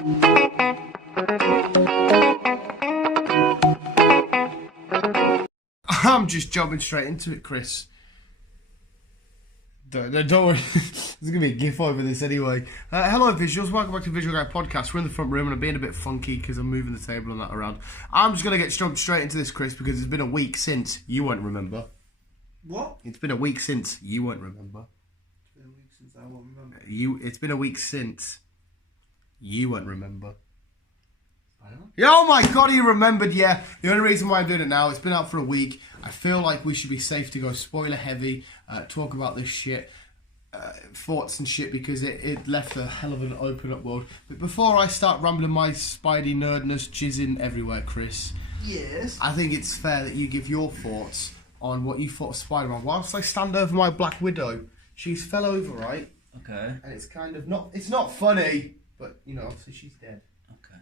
I'm just jumping straight into it, Chris. Don't worry. There's going to be a gif over this anyway. Hello, Visuals. Welcome back to Visual Guy Podcast. We're in the front room and I'm being a bit funky because I'm moving the table and that around. I'm just going to jump straight into this, Chris, because it's been a week since you won't remember. What? It's been a week since you won't remember. It's been a week since I won't remember. It's been a week since you won't remember. Yeah, oh my god, he remembered, yeah. The only reason why I'm doing it now, it's been out for a week. I feel like we should be safe to go spoiler heavy, talk about this shit, thoughts and shit, because it left a hell of an open up world. But before I start rambling my Spidey nerdness jizzing everywhere, Chris. Yes? I think it's fair that you give your thoughts on what you thought of Spider-Man. Whilst I stand over my Black Widow, she's fell over, right? Okay. And it's kind of not, it's not funny, but, you know, obviously she's dead. Okay.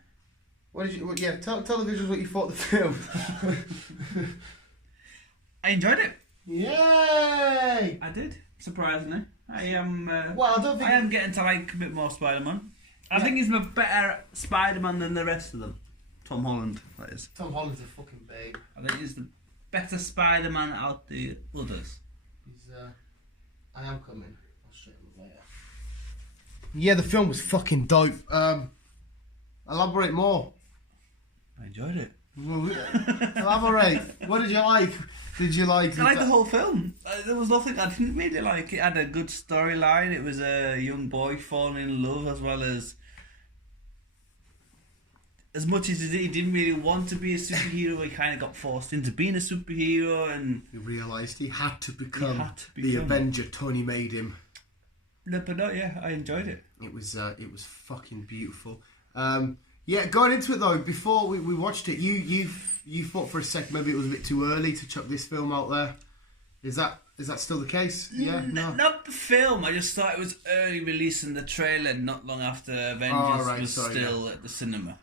What did you? Yeah, tell the visuals what you thought of the film. I enjoyed it. Yay! I did, surprisingly. I am. Well, I don't think I am getting to like a bit more Spider-Man. I think he's a better Spider-Man than the rest of them. Tom Holland, that is. Tom Holland's a fucking babe. I think he's the better Spider-Man out the others. He's. I am coming. I'll show you later. Yeah, the film was fucking dope. Elaborate more. I enjoyed it. Elaborate. What did you like? Did you like? I liked the whole film. There was nothing I didn't really like. It had a good storyline. It was a young boy falling in love, as much as he didn't really want to be a superhero, he kind of got forced into being a superhero, and he realised he had to become the Avenger Tony made him. No, but no, yeah, I enjoyed it. It was fucking beautiful. Yeah, going into it though, before we watched it, you thought for a second maybe it was a bit too early to chuck this film out there. Is that still the case? Yeah, no. Not the film. I just thought it was early releasing the trailer, not long after Avengers was still at the cinema.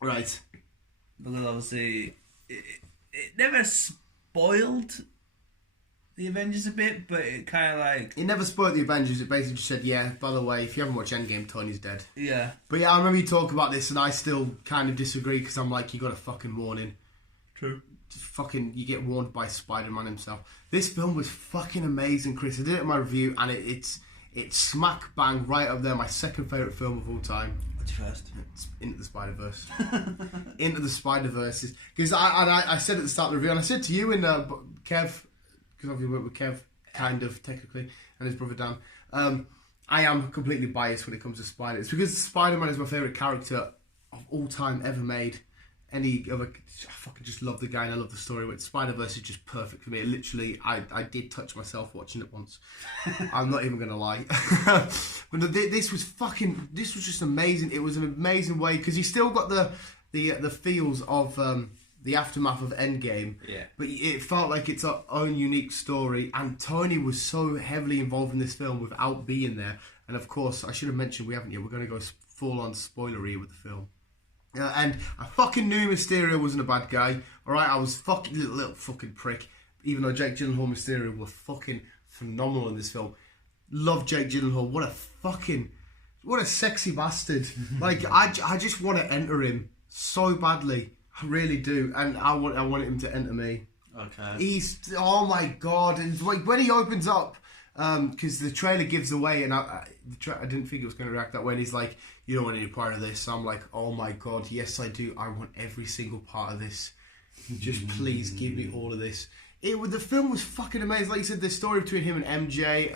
Right. Because obviously it never spoiled the Avengers a bit, but it kind of like... It never spoiled the Avengers, it basically just said, yeah, by the way, if you haven't watched Endgame, Tony's dead. Yeah. But yeah, I remember you talk about this and I still kind of disagree because I'm like, you got a fucking warning. True. Just fucking, you get warned by Spider-Man himself. This film was fucking amazing, Chris. I did it in my review and it's smack bang right up there, my second favourite film of all time. What's your first? It's Into the Spider-Verse. Into the Spider-Verse. Because I said at the start of the review, and I said to you in Kev... because obviously we work with Kev, kind of, technically, and his brother Dan. I am completely biased when it comes to Spider. It's because Spider-Man is my favourite character of all time ever made. Any other... I fucking just love the guy and I love the story, but Spider-Verse is just perfect for me. Literally, I did touch myself watching it once. I'm not even going to lie. But this was just amazing. It was an amazing way, because you still got the feels of... the aftermath of Endgame, yeah. But it felt like its own unique story, and Tony was so heavily involved in this film without being there. And of course, I should have mentioned, we haven't yet, we're going to go full-on spoilery with the film. And I fucking knew Mysterio wasn't a bad guy, alright? I was fucking little fucking prick, even though Jake Gyllenhaal and Mysterio were fucking phenomenal in this film. Love Jake Gyllenhaal, what a sexy bastard. Like, I just want to enter him so badly. I really do, and I want him to enter me. Okay. Oh my god! And when he opens up, because the trailer gives away, and I didn't think it was going to react that way. And he's like, "You don't want any part of this." So I'm like, "Oh my god, yes I do. I want every single part of this. Just please give me all of this." The film was fucking amazing. Like you said, the story between him and MJ,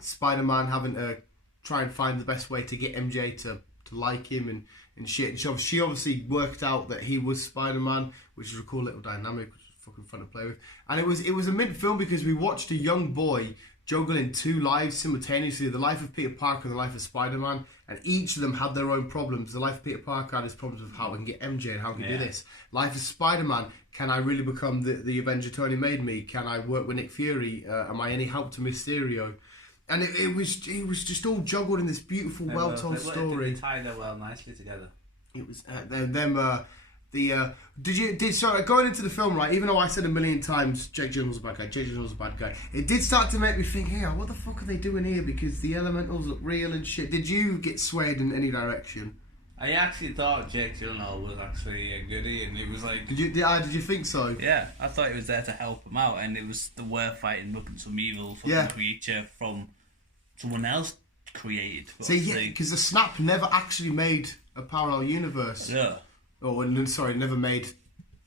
Spider-Man having to try and find the best way to get MJ to like him and shit. She obviously worked out that he was Spider-Man, which is a cool little dynamic, which was fucking fun to play with. And it was a mint film because we watched a young boy juggling two lives simultaneously, the life of Peter Parker and the life of Spider-Man, and each of them had their own problems. The life of Peter Parker had his problems with how I can get MJ and how I can do this. Life of Spider-Man, can I really become the Avenger Tony made me? Can I work with Nick Fury? Am I any help to Mysterio? And it was just all juggled in this beautiful, well-told story. They tied it well nicely together. It was them Sorry, going into the film, right, even though I said a million times Jake Gyllenhaal's a bad guy, Jake Gyllenhaal's a bad guy, it did start to make me think, hey, what the fuck are they doing here? Because the elementals look real and shit. Did you get swayed in any direction? I actually thought Jake Gyllenhaal was actually a goodie, and it was like... Did you think so? Yeah, I thought he was there to help him out, and it was the worth fighting looking some evil fucking creature from someone else created. See, yeah, because the Snap never actually made a parallel universe. Yeah. Never made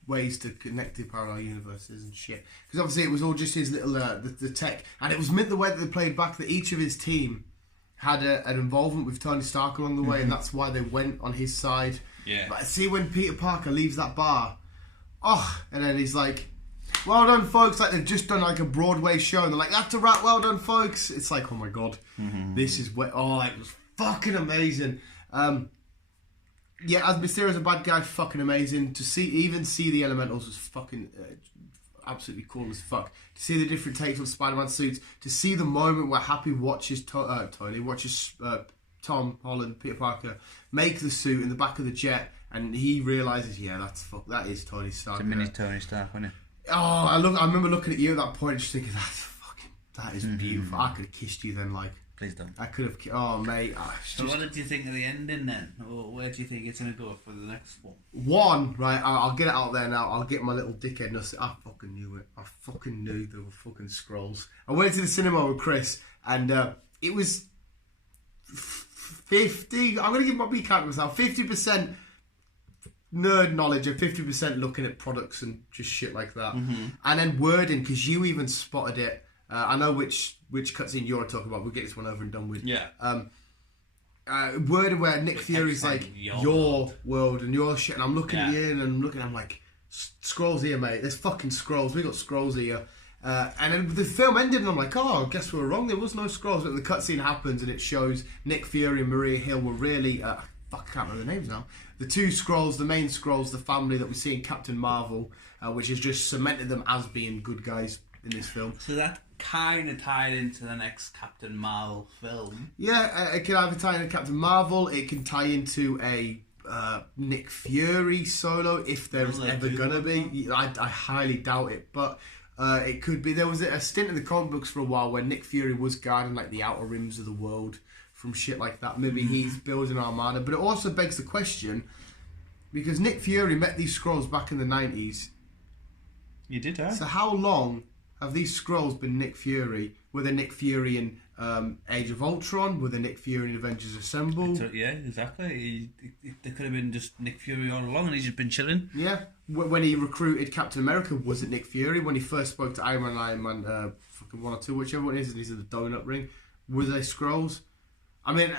ways to connect the parallel universes and shit. Because obviously it was all just his little the tech, and it was meant the way that they played back that each of his team had an involvement with Tony Stark along the way, and that's why they went on his side. Yeah. But see when Peter Parker leaves that bar, and then he's like, "Well done, folks!" Like they've just done like a Broadway show, and they're like, "That's a wrap. Well done, folks." It's like, oh my god, this is it was fucking amazing. Yeah, as Mysterio's a bad guy, fucking amazing. To see the Elementals was fucking absolutely cool as fuck. To see the different takes on Spider-Man suits, to see the moment where Happy watches Tom Holland, Peter Parker, make the suit in the back of the jet, and he realizes, that is Tony Stark. It's a mini Tony Stark, wasn't it? Oh, I remember looking at you at that point, just thinking, that is beautiful. I could have kissed you then, like. Please don't. I could have. Oh, mate. So what did you think of the ending then? Or where do you think it's going to go for the next one? One, right, I'll get it out there now. I'll get my little dickhead nuts. I fucking knew it. I fucking knew there were fucking scrolls. I went to the cinema with Chris, and it was 50. I'm going to give my B count myself. 50% nerd knowledge and 50% looking at products and just shit like that. And then wording, because you even spotted it. I know which cutscene you're talking about. We'll get this one over and done with. Yeah. Wording where Nick Fury's like, your world and your shit, and I'm looking at you and I'm like, scrolls here, mate. There's fucking scrolls. We got scrolls here. And then the film ended, and I'm like, I guess we were wrong. There was no scrolls. But the cutscene happens, and it shows Nick Fury and Maria Hill were really, I can't remember the names now. The two scrolls, the main scrolls, the family that we see in Captain Marvel, which has just cemented them as being good guys in this film. So that kind of tied into the next Captain Marvel film. Yeah, it can either tie into Captain Marvel, it can tie into a Nick Fury solo, if there's ever gonna be. I highly doubt it, but it could be. There was a stint in the comic books for a while where Nick Fury was guarding like the outer rims of the world from shit like that. Maybe he's building Armada, but it also begs the question, because Nick Fury met these Skrulls back in the 90s. You did, huh? So how long have these Skrulls been Nick Fury? Were they Nick Fury in Age of Ultron? Were they Nick Fury in Avengers Assemble? Yeah, exactly. They could have been just Nick Fury all along, and he's just been chilling. Yeah. When he recruited Captain America, was it Nick Fury? When he first spoke to Iron Man, fucking 1 or 2, whichever one it is, and he's in the donut ring, were they Skrulls? I mean,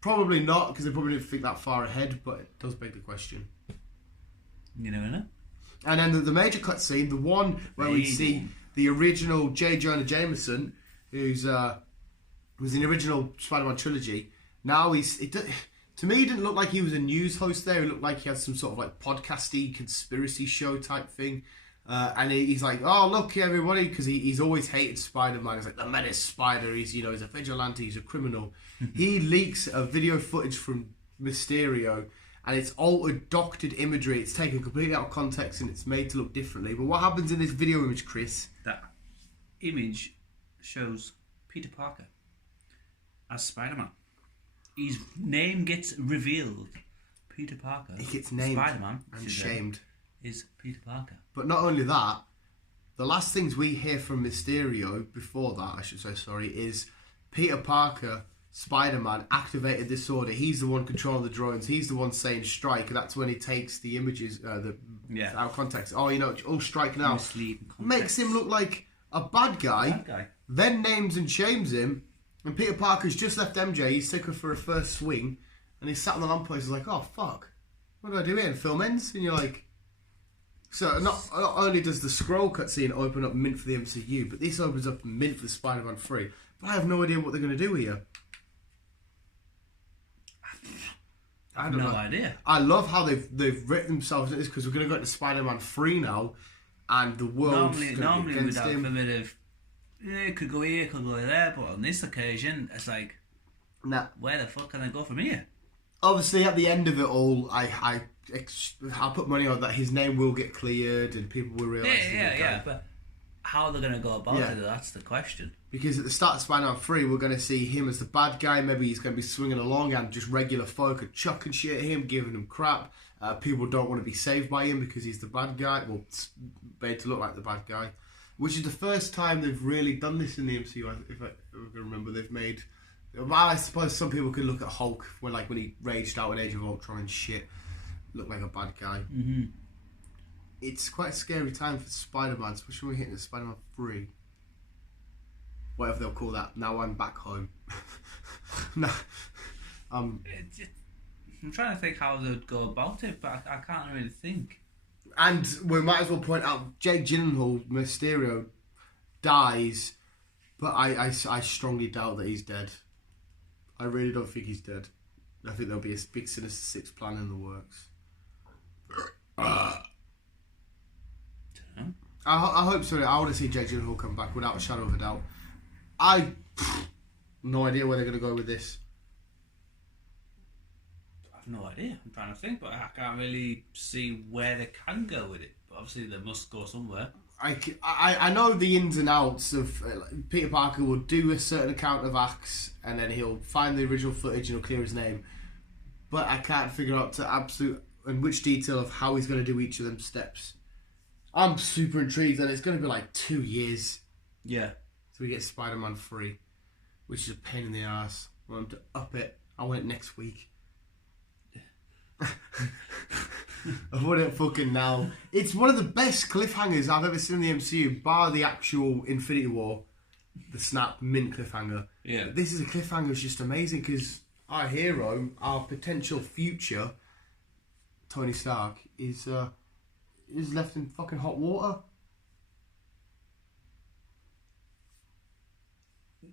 probably not, because they probably didn't think that far ahead, but it does beg the question. You never know. And then the major cutscene, the one where we see the original J. Jonah Jameson, who's was in the original Spider-Man trilogy. Now to me, he didn't look like he was a news host there. He looked like he had some sort of like podcasty conspiracy show type thing. And he's like, oh, look, everybody, because he's always hated Spider-Man. He's like, the menace Spider. He's a vigilante. He's a criminal. He leaks a video footage from Mysterio, and it's altered, doctored imagery. It's taken completely out of context, and it's made to look differently. But what happens in this video image, Chris? That image shows Peter Parker as Spider-Man. His name gets revealed. Peter Parker. He gets named Spider-Man and shamed. Is Peter Parker. But not only that, the last things we hear from Mysterio, before that, I should say, is Peter Parker, Spider-Man, activated this order. He's the one controlling the drones. He's the one saying strike. And that's when he takes the images out of context. Oh, strike now. Makes him look like a bad guy. Then names and shames him. And Peter Parker's just left MJ. He's taken for a first swing. And he's sat on the lamppost. He's like, oh, fuck. What do I do here? And film ends. And you're like... So not only does the Skrull cutscene open up mint for the MCU, but this opens up mint for Spider-Man 3. But I have no idea what they're going to do here. I have no idea. I love how they've written themselves in this, because we're going to go into Spider-Man 3 now, and the world's normally against we'd have him. a bit of, it could go here, it could go there, but on this occasion, it's like, nah. Where the fuck can I go from here? Obviously, at the end of it all, I put money on that his name will get cleared and people will realise. Yeah. But how they're going to go about it, that's the question. Because at the start of Spider-Man 3, we're going to see him as the bad guy. Maybe he's going to be swinging along and just regular folk are chucking shit at him, giving him crap. People don't want to be saved by him because he's the bad guy. Well, it's made to look like the bad guy. Which is the first time they've really done this in the MCU, if I can remember. They've made... Well, I suppose some people could look at Hulk when he raged out in Age of Ultron and shit. Looked like a bad guy. Mm-hmm. It's quite a scary time for Spider-Man, especially when we're hitting Spider-Man 3. Whatever they'll call that. Now I'm back home. No. I'm trying to think how they'd go about it, but I can't really think. And we might as well point out Jake Gyllenhaal, Mysterio, dies, but I strongly doubt that he's dead. I really don't think he's dead. I think there'll be a big Sinister Six plan in the works. I hope so. I want to see Jake Gyllenhaal come back without a shadow of a doubt. No idea where they're going to go with this. I've no idea. I'm trying to think, but I can't really see where they can go with it. But obviously, they must go somewhere. I know the ins and outs of Peter Parker will do a certain account of acts and then he'll find the original footage and he'll clear his name. But I can't figure out in which detail of how he's going to do each of them steps. I'm super intrigued and it's going to be like 2 years. Yeah. So we get Spider-Man 3, which is a pain in the ass. I want them to up it. I want it next week. I want it fucking now. It's one of the best cliffhangers I've ever seen in the MCU, bar the actual Infinity War, the snap mint cliffhanger. Yeah. This is a cliffhanger that's just amazing because our hero, our potential future, Tony Stark, is left in fucking hot water.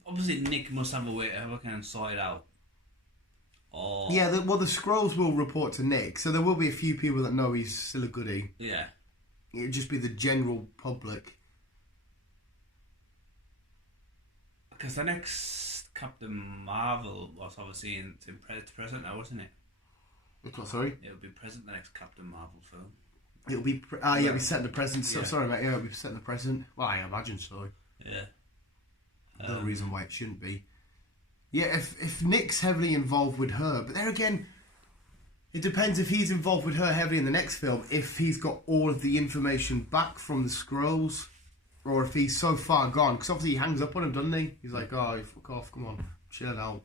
Obviously, Nick must have a way to kind of sort it out. Or... Yeah, the Skrulls will report to Nick, so there will be a few people that know he's still a goodie. Yeah. It'll just be the general public. Because the next Captain Marvel was obviously in present now, wasn't it? What, sorry? It'll be present, the next Captain Marvel film. It'll be... it'll be set in the present. So, Yeah. Sorry, mate. Yeah, it'll be set in the present. Well, I imagine so. Yeah. No reason why it shouldn't be. Yeah, if Nick's heavily involved with her, but there again, it depends if he's involved with her heavily in the next film, if he's got all of the information back from the Skrulls, or if he's so far gone, because obviously he hangs up on him, doesn't he? He's like, oh, fuck off, come on, chill out.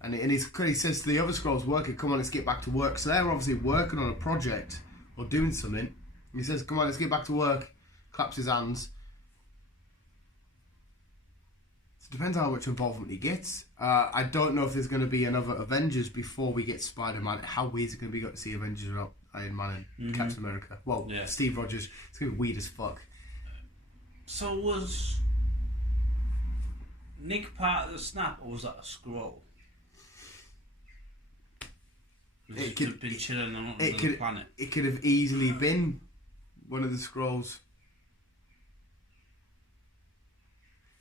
And he says to the other Skrulls working, come on, let's get back to work. So they're obviously working on a project, or doing something. He says, come on, let's get back to work, claps his hands. It depends on how much involvement he gets. I don't know if there's going to be another Avengers before we get Spider-Man. How weird is it going to be to see Avengers without Iron Man and Captain America? Well, Yeah. Steve Rogers. It's going to be weird as fuck. So was Nick part of the snap, or was that a scroll? It He's been chilling on it the could, planet. It could have easily been one of the Skrulls.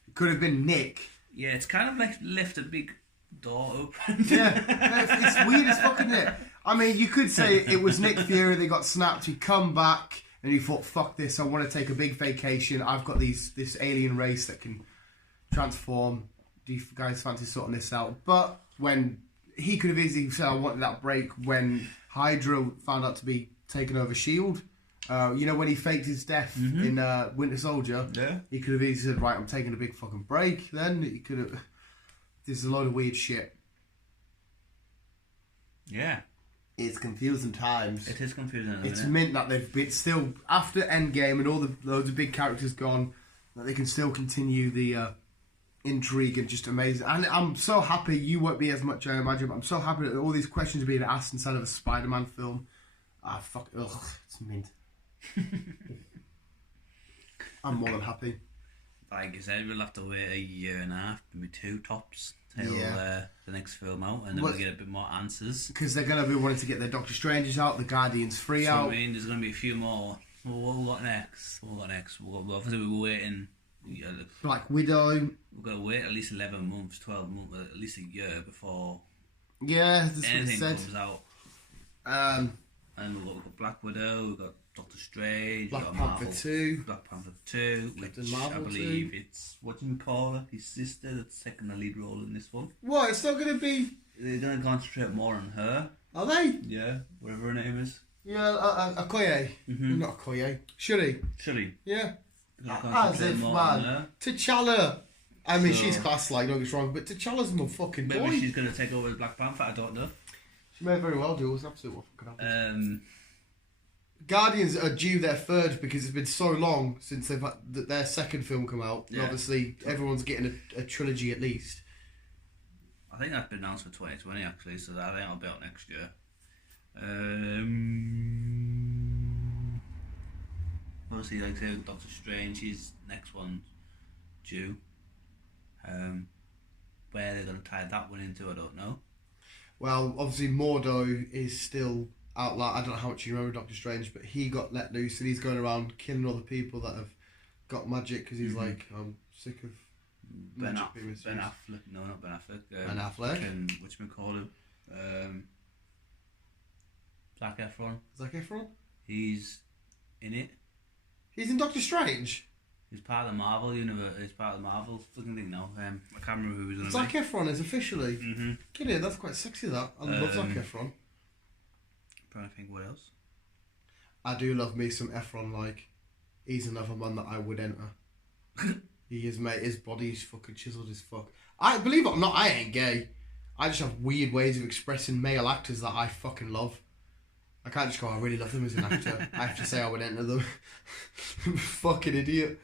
It could have been Nick. Yeah, it's kind of like left a big door open. Yeah, it's weird as fuck, isn't it? I mean, you could say it was Nick Fury that got snapped. He come back and he thought, "Fuck this! I want to take a big vacation. I've got this alien race that can transform. Do you guys fancy sorting this out?" But when he could have easily said, "I wanted that break," when Hydra found out to be taking over Shield. You know, when he faked his death in Winter Soldier, Yeah. he could have easily said, "Right, I'm taking a big fucking break." Then he could have. This is a load of weird shit. Yeah. It's confusing times. It is confusing at the It's minute. meant that they've been still after Endgame and all the loads of big characters gone, that they can still continue the intrigue and just amazing. And I'm so happy. You won't be as much, I imagine, but I'm so happy that all these questions are being asked inside of a Spider-Man film. It's mint. I'm more than happy. Like I said, we'll have to wait a year and a half, maybe 2 tops, till Yeah. the next film out, and then Well, we'll get a bit more answers. Because they're going to be wanting to get their Doctor Stranges out, the Guardians 3 So out. I mean, there's going to be a few more. Well, what we got next? Obviously, we're waiting. Black Widow. We've got to wait at least 11 months, 12 months, at least a year before Yeah, that's what it anything said. comes out. And we've got Black Widow, we've got Doctor Strange, Black we've got Panther Marvel, 2. Black Panther 2, Captain which Marvel I believe 2. it's, what do you call her? His sister that's taking the lead role in this one. What? It's not going to be... They're going to concentrate more on her. Are they? Yeah, whatever her name is. Yeah, Okoye. Mm-hmm. Not Okoye. Shuri. Shuri. Yeah. They're gonna As concentrate if, more on man. her. T'Challa. I mean, So- she's class, like, don't get me wrong, but T'Challa's my fucking boy. Maybe she's going to take over as Black Panther, I don't know. She may very well do. It's absolutely what could happen. Guardians are due their third because it's been so long since they've had their second film come out. And Yeah. obviously, everyone's getting a trilogy at least. I think that's been announced for 2020 actually, so I think it'll be out next year. Obviously, like I said, Doctor Strange, his next one's due. Where they're going to tie that one into, I don't know. Well, obviously, Mordo is still out. Like, I don't know how much you remember Doctor Strange, but he got let loose and he's going around killing all the people that have got magic because he's like, I'm sick of Ben magic being misused. Affleck, no, not Ben Affleck. Ben Affleck? And whatchamacallit, Zac Efron. Zac Efron? He's in it. He's in Doctor Strange. He's part of the Marvel universe. He's part of the Marvel fucking thing now. I can't remember who he was in Zac Efron is officially. Mm-hmm. Get it? That's quite sexy. That I love Zac Efron. Trying to think what else. I do love me some Efron. Like, he's another man that I would enter. He is, mate. His body is fucking chiseled as fuck. I believe it or not, I ain't gay. I just have weird ways of expressing male actors that I fucking love. I can't just go, I really love them as an actor. I have to say I would enter them. Fucking idiot.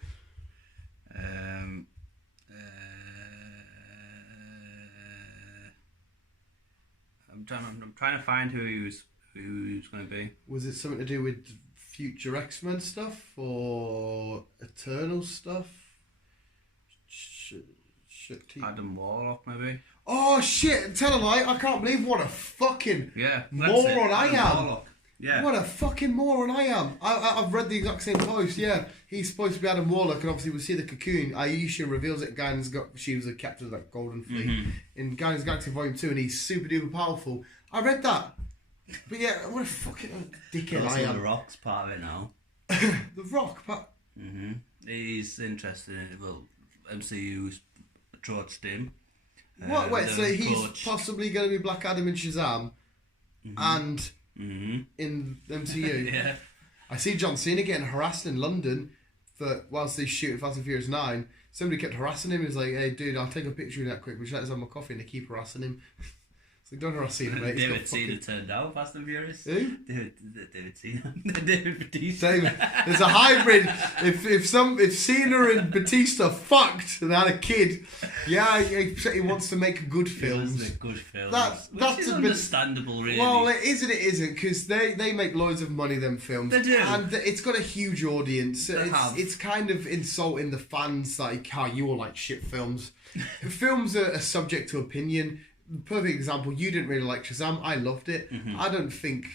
I'm trying to find who he was going to be. Was it something to do with future X-Men stuff or Eternal stuff? Adam Warlock, maybe. Oh shit! Tell a lie. I can't believe what a fucking Yeah, moron I Adam am. Warlock. Yeah. What a fucking moron I am. I've read the exact same post, yeah. He's supposed to be Adam Warlock, and obviously we see the cocoon. Aisha reveals it, she was a captain of that Golden Fleet. Mm-hmm. In Guardians of the Galaxy Volume 2, and he's super duper powerful. I read that. But yeah, what a fucking dickhead I Also, am. The Rock's part of it now. The Rock, but... Mm-hmm. He's interested in it. Well, MCU's approached him. What? Wait, so he's approached- possibly going to be Black Adam in Shazam, and in MCU. Yeah. I see John Cena getting harassed in London for whilst he's shooting Fast and Furious 9. Somebody kept harassing him. He's like, "Hey, dude, I'll take a picture of that quick. Would you let us have my coffee?" And they keep harassing him. It's like, don't harass Cena, mate. He's David got Cena fucking... turned down Fast and Furious. Who? David Cena. David Batista. David. There's a hybrid. If Cena and Batista fucked and had a kid, yeah, he wants to make good films. It was a good film. That's Which is a bit understandable, really. Well, it is and it isn't, because they make loads of money, them films. They do. And it's got a huge audience. have. It's kind of insulting the fans, like, how you all like shit films. Films are subject to opinion. Perfect example, you didn't really like Shazam. I loved it. I don't think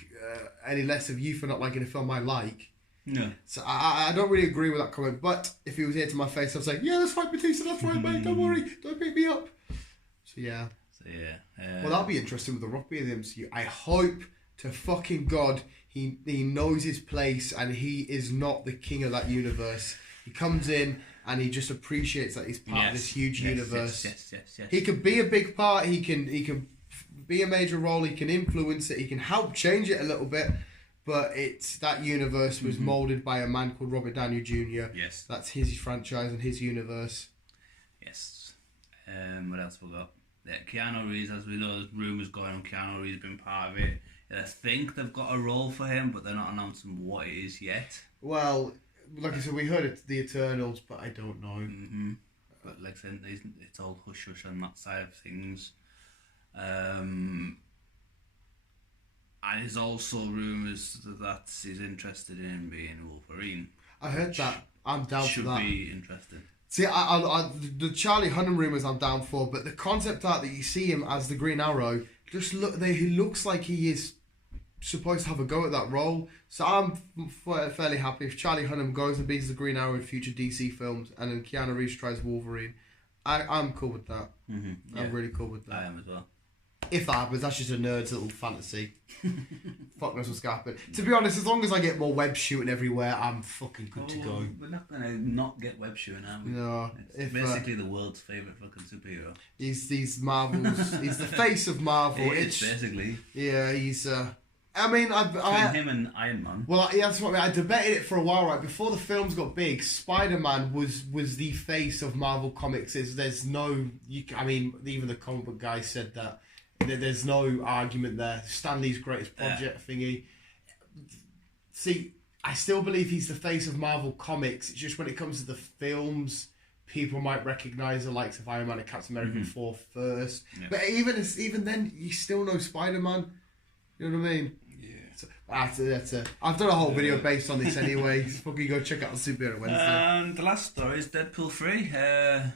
any less of you for not liking a film I like. No. So I don't really agree with that comment. But if he was here to my face, I was like, yeah, that's right, Batista, that's right, mate. Don't worry. Don't pick me up. So, yeah. Well, that'll be interesting with The Rock being in the MCU. I hope to fucking God he knows his place and he is not the king of that universe. He comes in and he just appreciates that he's part of this huge universe. Yes. He could be a big part. He can be a major role. He can influence it. He can help change it a little bit. But it's that universe was molded by a man called Robert Downey Jr. Yes. That's his franchise and his universe. Yes. What else we got? Yeah, Keanu Reeves, as we know, there's rumours going on. Keanu Reeves being part of it. I think they've got a role for him, but they're not announcing what it is yet. Well, like I said, we heard it's the Eternals, but I don't know. But like I said, it's all hush hush on that side of things. And there's also rumours that he's interested in being Wolverine. I heard that. I'm down for that. Should be interesting. See, the Charlie Hunnam rumours I'm down for, but the concept art that you see him as the Green Arrow, he looks like he is supposed to have a go at that role. So I'm fairly happy if Charlie Hunnam goes and beats the Green Arrow in future DC films, and then Keanu Reeves tries Wolverine. I'm cool with that. Yeah, I'm really cool with that. I am as well. If that happens, that's just a nerd's little fantasy. Fuck knows what's going to happen. To be honest, as long as I get more web shooting everywhere, I'm fucking good to go. We're not going to not get web shooting, are we? No. It's basically the world's favourite fucking superhero. He's Marvel's... he's the face of Marvel. It's basically. Yeah, he's... I mean, Between him and Iron Man. Well, yeah, that's what I mean. I debated it for a while, right? Before the films got big, Spider-Man was the face of Marvel Comics. There's no... I mean, even the comic book guy said that. There's no argument there. Stan Lee's greatest project thingy. See, I still believe he's the face of Marvel Comics. It's just when it comes to the films, people might recognise the likes of Iron Man and Captain America 4 first. Yeah. But even then, you still know Spider-Man. You know what I mean? Yeah. So, I've done a whole video based on this anyway. Fucking go check out the Superhero Wednesday. The last story is Deadpool 3.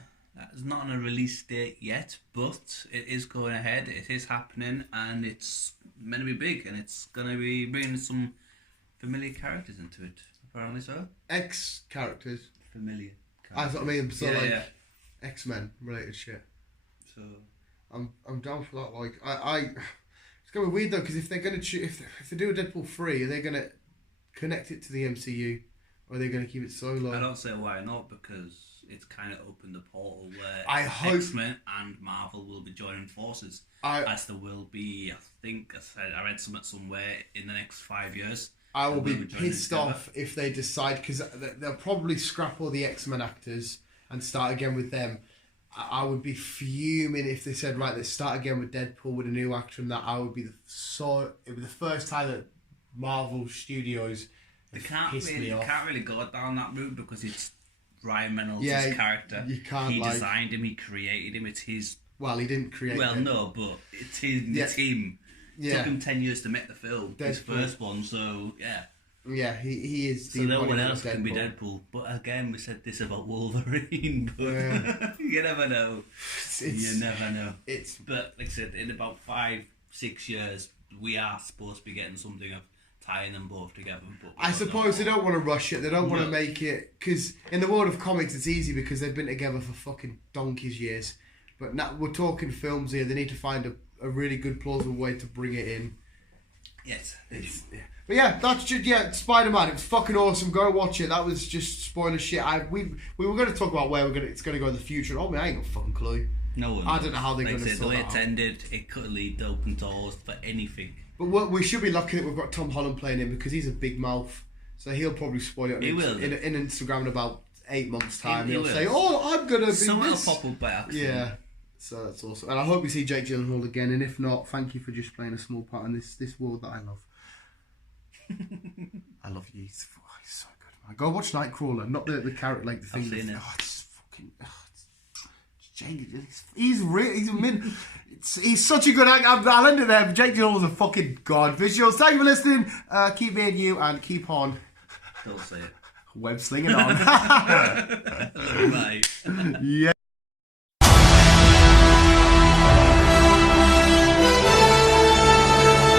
It's not on a release date yet, but it is going ahead. It is happening, and it's meant to be big, and it's going to be bringing some familiar characters into it. Apparently so. X characters. Familiar characters. That's what I mean. So X-Men related shit. So I'm down for that. Like it's gonna be weird though, because if they're gonna if they do a Deadpool 3, are they gonna connect it to the MCU, or are they gonna keep it solo? I don't say why not, because it's kind of opened a portal where X-Men and Marvel will be joining forces. As there will be, I read something somewhere in the next 5 years. I will be pissed off if they decide, because they'll probably scrap all the X-Men actors and start again with them. I would be fuming if they said, right, let's start again with Deadpool with a new actor, and that it would be the first time that Marvel Studios can't really go down that route, because it's Ryan Reynolds' character. You can't. He designed him. He created him. It's his. Well, he didn't create. Well, him. No, but it's his. It's him. Yeah. It took him 10 years to make the film. Deadpool. His first one. So yeah. Yeah, he is. So no one else can be Deadpool. But again, we said this about Wolverine. But you never know. You never know. But like I said, in about 5-6 years, we are supposed to be getting something of tying them both together. But I suppose they don't want to rush it. They don't want to make it, because in the world of comics, it's easy because they've been together for fucking donkey's years. But now we're talking films here. They need to find a really good plausible way to bring it in. Yes. But yeah, that's just Spider-Man. It was fucking awesome. Go watch it. That was just spoiler shit. We were going to talk about where it's going to go in the future. Oh man, I ain't got a fucking clue. No one. I don't know how they're going to sort that out. The way it's ended, it could lead open doors for anything. But what we should be lucky that we've got Tom Holland playing him, because he's a big mouth. So he'll probably spoil it. He will. In Instagram in about 8 months' time. He'll say, "Oh, I'm gonna be Someone this." will pop up by accident. Yeah. So that's awesome. And I hope we see Jake Gyllenhaal again. And if not, thank you for just playing a small part in this world that I love. I love you. He's so good, man. Go watch Nightcrawler, not the character, like the thing. I've seen it. Oh, it's fucking. He's such a good actor. I'll end it there. Jake Gyllenhaal's a fucking god. Visuals. Thank you for listening. Keep being you and keep on. Don't say it. Web slinging on. Bye. Yeah.